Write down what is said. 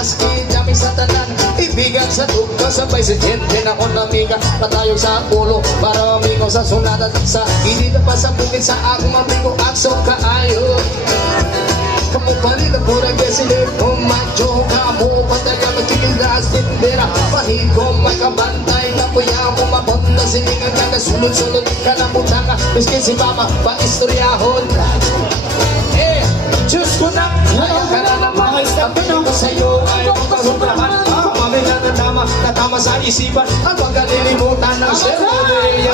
maski dami sa tanan. Ibigan sa tugto, sabay si Jente na kon namiga. Patayog sa ulo, para amigo sa sunatan. Sa hindi na pa sa bukid sa akong amigo, akso kaayo. Kamu pali na pura gesile, umadyo ka mo. Pataga magkikilas, tindera. Pahigo, makabantay, kapuya mo. Mabot na siningan ka, kasulod-sulod ka na butanga. Miski si mama, paistoryahon. Diyos ko na, ayaw ka na naman. Ang piling ko sa'yo ay magpasubrahan. Mami ka na tama sa isipan. Ang pagkalilimutan ng siyempre.